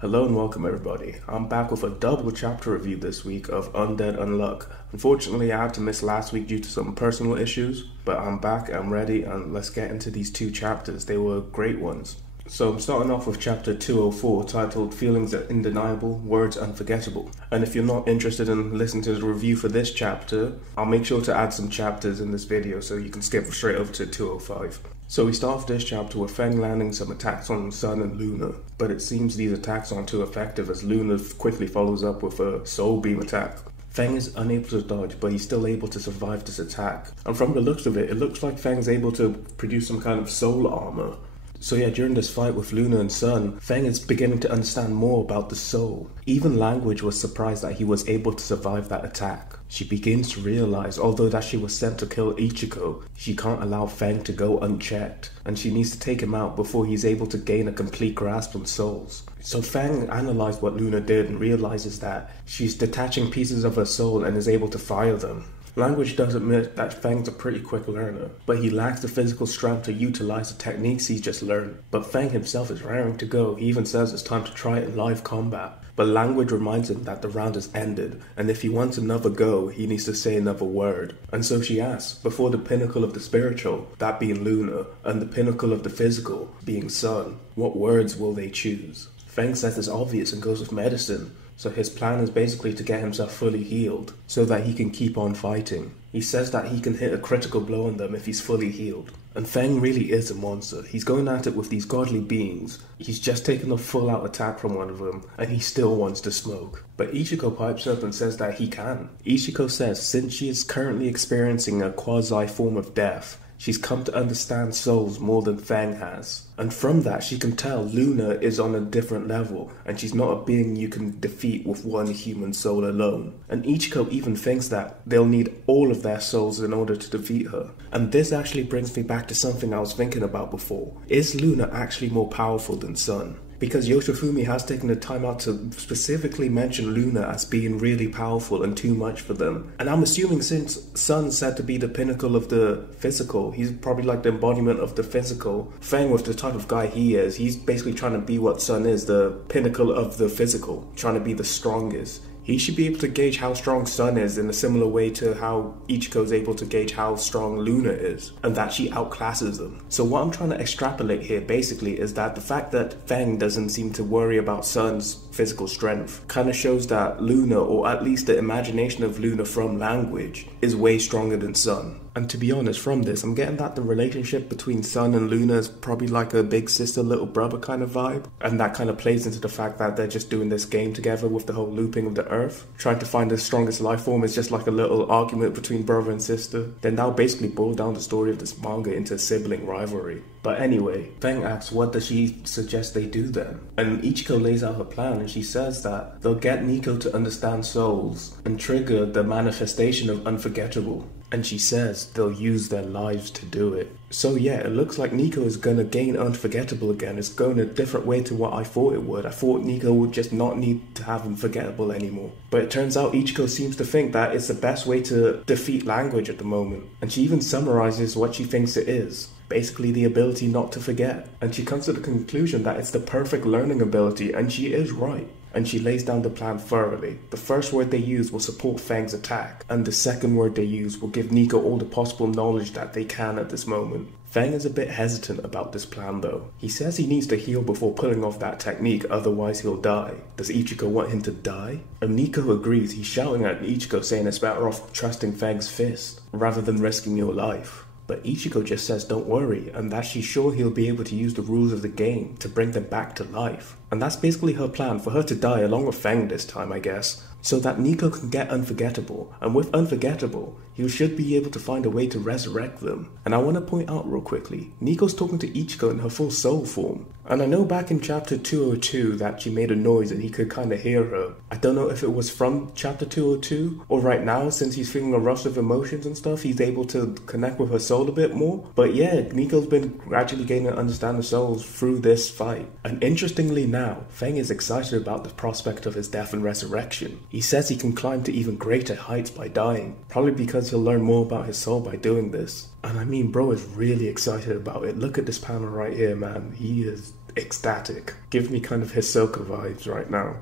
Hello and welcome everybody. I'm back with a double chapter review this week of Undead Unluck. Unfortunately, I had to miss last week due to some personal issues, but I'm back, I'm ready, and let's get into these two chapters. They were great ones. So I'm starting off with chapter 204 titled Feelings Are Undeniable, Words Unforgettable. And if you're not interested in listening to the review for this chapter, I'll make sure to add some chapters in this video so you can skip straight over to 205. So we start off this chapter with Feng landing some attacks on Sun and Luna, but it seems these attacks aren't too effective as Luna quickly follows up with a soul beam attack. Feng is unable to dodge, but he's still able to survive this attack. And from the looks of it, it looks like Feng's able to produce some kind of soul armor. So yeah, during this fight with Luna and Sun, Feng is beginning to understand more about the soul. Even Language was surprised that he was able to survive that attack. She begins to realize, although that she was sent to kill Ichico, she can't allow Feng to go unchecked, and she needs to take him out before he's able to gain a complete grasp on souls. So Feng analyzed what Luna did and realizes that she's detaching pieces of her soul and is able to fire them. Language does admit that Feng's a pretty quick learner, but he lacks the physical strength to utilize the techniques he's just learned. But Feng himself is raring to go. He even says it's time to try it in live combat. But Language reminds him that the round has ended, and if he wants another go, he needs to say another word. And so she asks, before the pinnacle of the spiritual, that being Luna, and the pinnacle of the physical, being Sun, what words will they choose? Feng says it's obvious and goes with medicine. So his plan is basically to get himself fully healed, so that he can keep on fighting. He says that he can hit a critical blow on them if he's fully healed. And Feng really is a monster. He's going at it with these godly beings. He's just taken a full out attack from one of them, and he still wants to smoke. But Ichico pipes up and says that he can. Ichico says since she is currently experiencing a quasi form of death, she's come to understand souls more than Feng has. And from that, she can tell Luna is on a different level, and she's not a being you can defeat with one human soul alone. And Ichico even thinks that they'll need all of their souls in order to defeat her. And this actually brings me back to something I was thinking about before. Is Luna actually more powerful than Sun? Because Yoshifumi has taken the time out to specifically mention Luna as being really powerful and too much for them. And I'm assuming since Sun's said to be the pinnacle of the physical, he's probably like the embodiment of the physical. Feng, with the type of guy he is, he's basically trying to be what Sun is, the pinnacle of the physical, trying to be the strongest. He should be able to gauge how strong Sun is in a similar way to how Ichigo is able to gauge how strong Luna is, and that she outclasses them. So what I'm trying to extrapolate here basically is that the fact that Feng doesn't seem to worry about Sun's physical strength kind of shows that Luna, or at least the imagination of Luna from Language, is way stronger than Sun. And to be honest, from this, I'm getting that the relationship between Sun and Luna is probably like a big sister, little brother kind of vibe. And that kind of plays into the fact that they're just doing this game together with the whole looping of the earth. Trying to find the strongest life form is just like a little argument between brother and sister. Then that'll basically boil down the story of this manga into sibling rivalry. But anyway, Feng asks what does she suggest they do then? And Ichigo lays out her plan and she says that they'll get Nico to understand souls and trigger the manifestation of Unforgettable. And she says they'll use their lives to do it. So yeah, it looks like Nico is gonna gain Unforgettable again. It's going a different way to what I thought it would. I thought Nico would just not need to have Unforgettable anymore. But it turns out Ichigo seems to think that it's the best way to defeat Language at the moment. And she even summarizes what she thinks it is. Basically the ability not to forget. And she comes to the conclusion that it's the perfect learning ability, and she is right. And she lays down the plan thoroughly. The first word they use will support Feng's attack, and the second word they use will give Nico all the possible knowledge that they can at this moment. Feng is a bit hesitant about this plan though. He says he needs to heal before pulling off that technique, otherwise he'll die. Does Ichigo want him to die? And Nico agrees. He's shouting at Ichigo saying it's better off trusting Feng's fist, rather than risking your life. But Ichigo just says don't worry, and that she's sure he'll be able to use the rules of the game to bring them back to life. And that's basically her plan, for her to die along with Feng this time, I guess, so that Nico can get Unforgettable. And with Unforgettable, he should be able to find a way to resurrect them. And I want to point out real quickly, Nico's talking to Ichigo in her full soul form. And I know back in chapter 202 that she made a noise and he could kind of hear her. I don't know if it was from chapter 202 or right now, since he's feeling a rush of emotions and stuff, he's able to connect with her soul a bit more. But yeah, Nico's been gradually gaining to understand the souls through this fight. And interestingly now, Feng is excited about the prospect of his death and resurrection. He says he can climb to even greater heights by dying, probably because he'll learn more about his soul by doing this. And I mean, bro is really excited about it. Look at this panel right here, man. He is ecstatic. Give me kind of Hisoka vibes right now.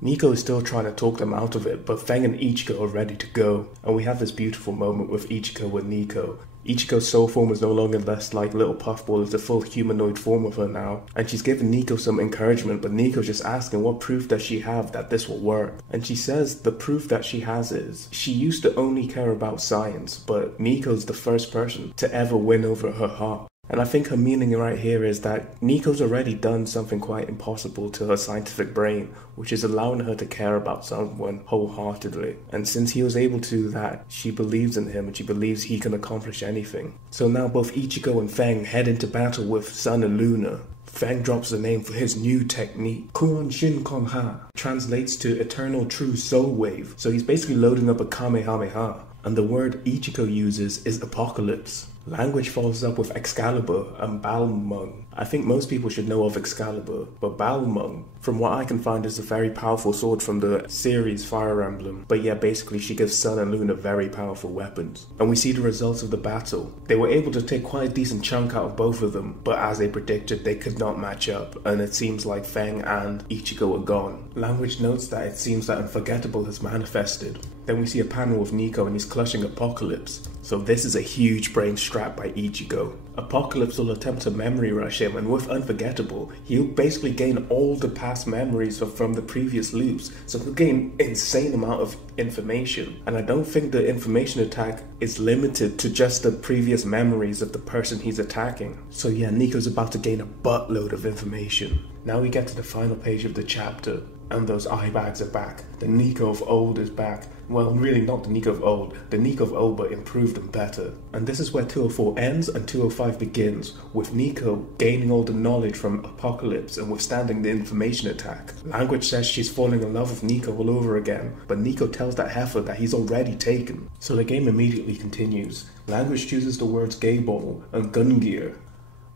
Nico is still trying to talk them out of it, but Feng and Ichigo are ready to go, and we have this beautiful moment with Ichigo and Nico. Ichiko's soul form is no longer less like little puffball, it's a full humanoid form of her now, and she's giving Nico some encouragement, but Nico's just asking what proof does she have that this will work. And she says the proof that she has is, she used to only care about science, but Nico's the first person to ever win over her heart. And I think her meaning right here is that Nico's already done something quite impossible to her scientific brain, which is allowing her to care about someone wholeheartedly. And since he was able to do that, she believes in him and she believes he can accomplish anything. So now both Ichigo and Feng head into battle with Sun and Luna. Feng drops the name for his new technique. Kuon Shin Kon Ha translates to Eternal True Soul Wave. So he's basically loading up a Kamehameha. And the word Ichigo uses is Apocalypse. Language follows up with Excalibur and Balmung. I think most people should know of Excalibur, but Balmung, from what I can find, is a very powerful sword from the series Fire Emblem. But yeah, basically she gives Sun and Luna very powerful weapons. And we see the results of the battle. They were able to take quite a decent chunk out of both of them, but as they predicted, they could not match up, and it seems like Feng and Ichigo are gone. Language notes that it seems that Unforgettable has manifested. Then we see a panel of Nico and he's clutching Apocalypse. So this is a huge brain strap by Ichigo. Apocalypse will attempt to memory rush him, and with Unforgettable, he'll basically gain all the past memories from the previous loops. So he'll gain insane amount of information. And I don't think the information attack is limited to just the previous memories of the person he's attacking. So yeah, Nico's about to gain a buttload of information. Now we get to the final page of the chapter, and those eye bags are back. The Nico of old is back. Well, really not the Nico of old. The Nico of old, but improved and better. And this is where 204 ends and 205 begins, with Nico gaining all the knowledge from Apocalypse and withstanding the information attack. Language says she's falling in love with Nico all over again, but Nico tells that heifer that he's already taken. So the game immediately continues. Language chooses the words gay ball and Gungear.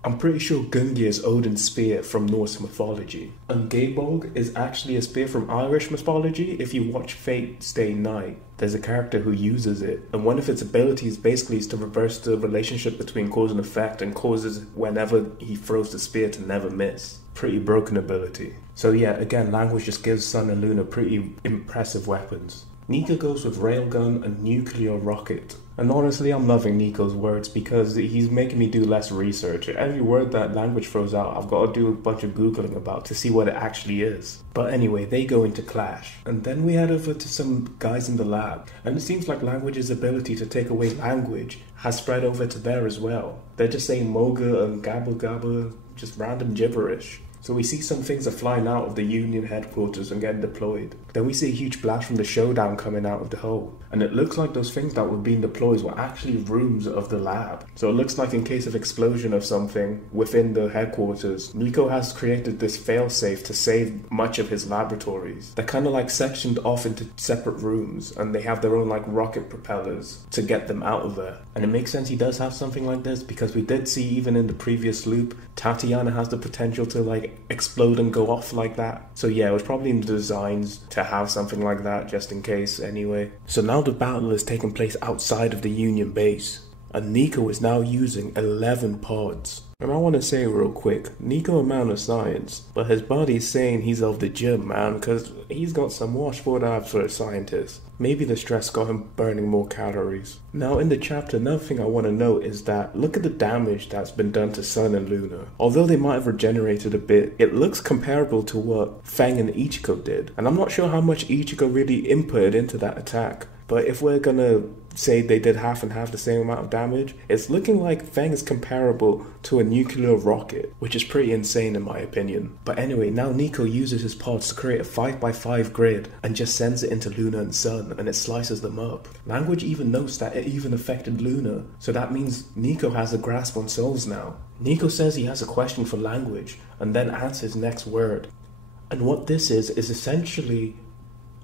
I'm pretty sure Gungear is Odin's spear from Norse mythology. And Geibolg is actually a spear from Irish mythology. If you watch Fate Stay Night, there's a character who uses it. And one of its abilities basically is to reverse the relationship between cause and effect, and causes whenever he throws the spear to never miss. Pretty broken ability. So yeah, again, Language just gives Sun and Luna pretty impressive weapons. Nico goes with railgun and nuclear rocket. And honestly, I'm loving Nico's words because he's making me do less research. Every word that Language throws out, I've got to do a bunch of Googling about to see what it actually is. But anyway, they go into clash. And then we head over to some guys in the lab. And it seems like Language's ability to take away language has spread over to there as well. They're just saying moga and gabba gabba, just random gibberish. So we see some things are flying out of the Union headquarters and getting deployed. Then we see a huge blast from the showdown coming out of the hole. And it looks like those things that were being deployed were actually rooms of the lab. So it looks like in case of explosion of something within the headquarters, Nico has created this failsafe to save much of his laboratories. They're kind of like sectioned off into separate rooms, and they have their own like rocket propellers to get them out of there. And it makes sense he does have something like this, because we did see even in the previous loop, Tatiana has the potential to like explode and go off like that. So yeah, it was probably in the designs to have something like that just in case anyway. So now the battle is taking place outside of the Union base, and Nico is now using 11 pods. And I want to say real quick, Nico a man of science, but his body's saying he's of the gym, man, because he's got some washboard abs for a scientist. Maybe the stress got him burning more calories. Now in the chapter, another thing I want to note is that look at the damage that's been done to Sun and Luna. Although they might have regenerated a bit, it looks comparable to what Feng and Ichigo did. And I'm not sure how much Ichigo really inputted into that attack. But if we're gonna say they did half and half the same amount of damage, it's looking like Feng is comparable to a nuclear rocket, which is pretty insane in my opinion. But anyway, now Nico uses his pods to create a 5x5 grid and just sends it into Luna and Sun, and it slices them up. Language even notes that it even affected Luna, so that means Nico has a grasp on souls now. Nico says he has a question for Language, and then answers next word. And what this is essentially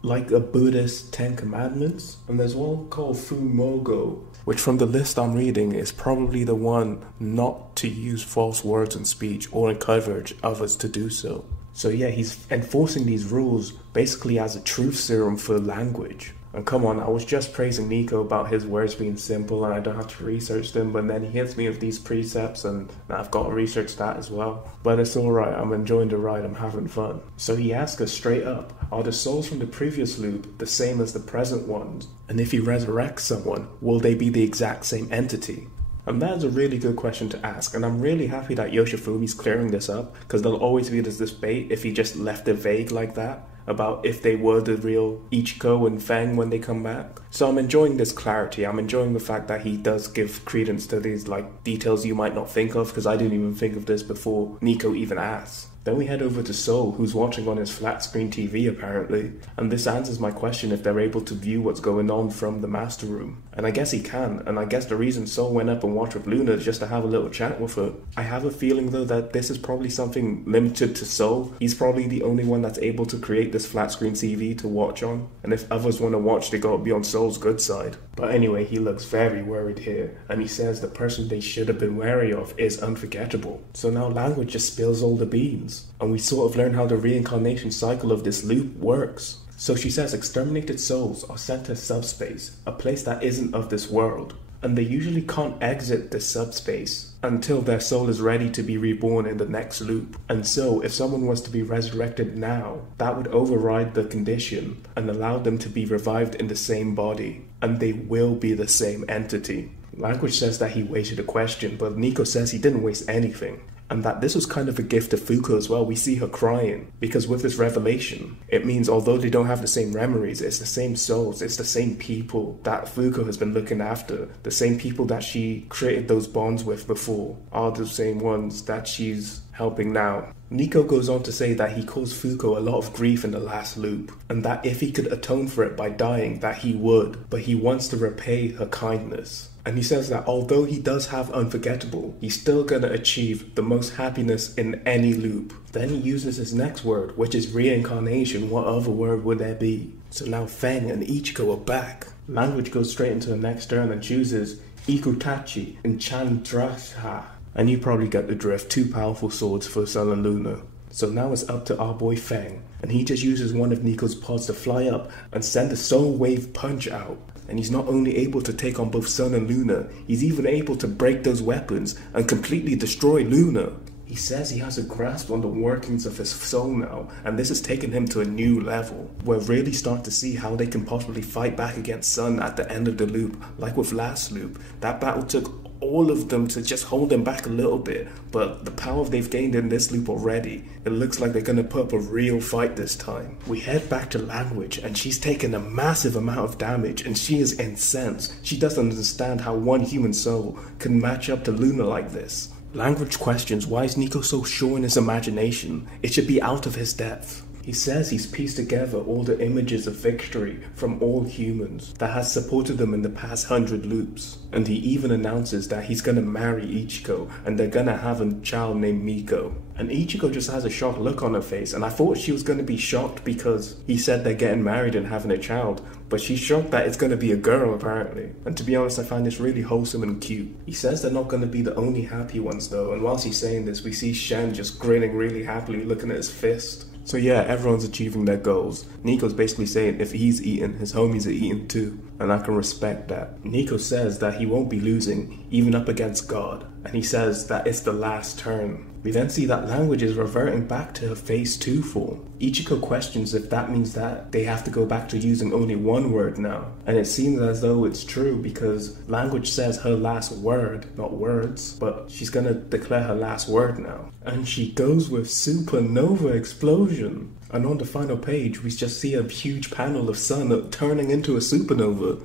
like a Buddhist 10 Commandments, and there's one called Fumogo, which from the list I'm reading is probably the one not to use false words in speech or encourage others to do so. So yeah, he's enforcing these rules basically as a truth serum for Language. And come on, I was just praising Nico about his words being simple and I don't have to research them, but then he hits me with these precepts and I've got to research that as well. But it's alright, I'm enjoying the ride, I'm having fun. So he asks us straight up, are the souls from the previous loop the same as the present ones? And if he resurrects someone, will they be the exact same entity? And that is a really good question to ask, and I'm really happy that Yoshifumi's clearing this up, because there'll always be this debate if he just left it vague like that, about if they were the real Ichico and Feng when they come back. So I'm enjoying this clarity. I'm enjoying the fact that he does give credence to these details you might not think of, because I didn't even think of this before Nico even asked. Then we head over to Soul, who's watching on his flat screen TV apparently, and this answers my question if they're able to view what's going on from the master room. And I guess he can, and I guess the reason Soul went up and watched with Luna is just to have a little chat with her. I have a feeling though that this is probably something limited to Soul. He's probably the only one that's able to create this flat screen TV to watch on, and if others want to watch, they gotta be on Soul's good side. But anyway, he looks very worried here, and he says the person they should have been wary of is Unforgettable. So now Language just spills all the beans, and we sort of learn how the reincarnation cycle of this loop works. So she says exterminated souls are sent to subspace, a place that isn't of this world, and they usually can't exit this subspace until their soul is ready to be reborn in the next loop. And so if someone was to be resurrected now, that would override the condition and allow them to be revived in the same body, and they will be the same entity. Language says that he wasted a question, but Nico says he didn't waste anything, and that this was kind of a gift to Fuko as well. We see her crying, because with this revelation, it means although they don't have the same memories, it's the same souls, it's the same people that Fuko has been looking after. The same people that she created those bonds with before are the same ones that she's helping now. Nico goes on to say that he caused Fuko a lot of grief in the last loop, and that if he could atone for it by dying, that he would, but he wants to repay her kindness. And he says that although he does have Unforgettable, he's still gonna achieve the most happiness in any loop. Then he uses his next word, which is reincarnation. What other word would there be? So now Feng and Ichico are back. Language goes straight into the next turn and chooses Ikutachi and Chandrasha. And you probably get the drift, 2 powerful swords for Sun and Luna. So now it's up to our boy Feng, and he just uses one of Nico's pods to fly up and send a soul wave punch out. And he's not only able to take on both Sun and Luna, he's even able to break those weapons and completely destroy Luna. He says he has a grasp on the workings of his soul now, and this has taken him to a new level. We're really starting to see how they can possibly fight back against Sun at the end of the loop. Like with last loop, that battle took all of them to just hold them back a little bit, but the power they've gained in this loop already, it looks like they're gonna put up a real fight this time. We head back to Language, and she's taken a massive amount of damage, and she is incensed. She doesn't understand how one human soul can match up to Luna like this. Language questions why is Nico so sure in his imagination. It should be out of his depth. He says he's pieced together all the images of victory from all humans that has supported them in the past 100 loops. And he even announces that he's gonna marry Ichico and they're gonna have a child named Miko. And Ichico just has a shocked look on her face, and I thought she was gonna be shocked because he said they're getting married and having a child, but she's shocked that it's gonna be a girl apparently. And to be honest, I find this really wholesome and cute. He says they're not gonna be the only happy ones though, and whilst he's saying this, we see Shen just grinning really happily looking at his fist. So yeah, everyone's achieving their goals. Nico's basically saying if he's eating, his homies are eating too, and I can respect that. Nico says that he won't be losing, even up against God, and he says that it's the last turn. We then see that Language is reverting back to her phase 2 form. Ichico questions if that means that they have to go back to using only one word now, and it seems as though it's true because Language says her last word, not words, but she's gonna declare her last word now. And she goes with supernova explosion. And on the final page, we just see a huge panel of sun turning into a supernova.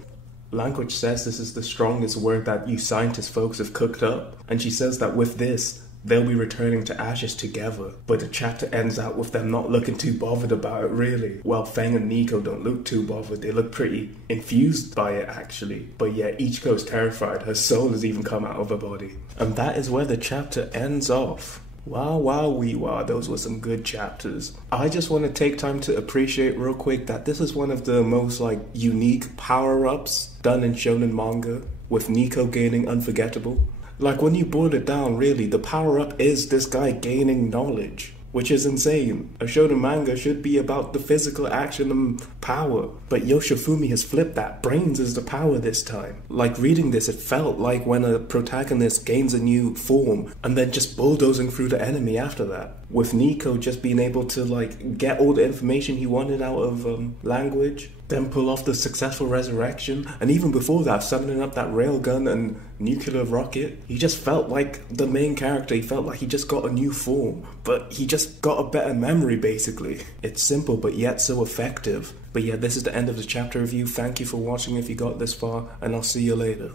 Language says this is the strongest word that you scientist folks have cooked up, and she says that with this, they'll be returning to ashes together. But the chapter ends out with them not looking too bothered about it really. While Feng and Nico don't look too bothered, they look pretty infused by it actually. But yeah, Ichiko's terrified, her soul has even come out of her body. And that is where the chapter ends off. Wow, wow, wee wow, those were some good chapters. I just want to take time to appreciate real quick that this is one of the most unique power-ups done in shonen manga, with Nico gaining Unforgettable. Like when you boil it down really, the power-up is this guy gaining knowledge. which is insane. A shonen manga should be about the physical action and power, but Yoshifumi has flipped that. Brains is the power this time. Like, reading this, it felt like when a protagonist gains a new form and then just bulldozing through the enemy after that. With Nico just being able to, like, get all the information he wanted out of language, then pull off the successful resurrection, and even before that, summoning up that railgun and nuclear rocket. He just felt like the main character. He felt like he just got a new form, but he just got a better memory, basically. It's simple, but yet so effective. But yeah, this is the end of the chapter review. Thank you for watching if you got this far, and I'll see you later.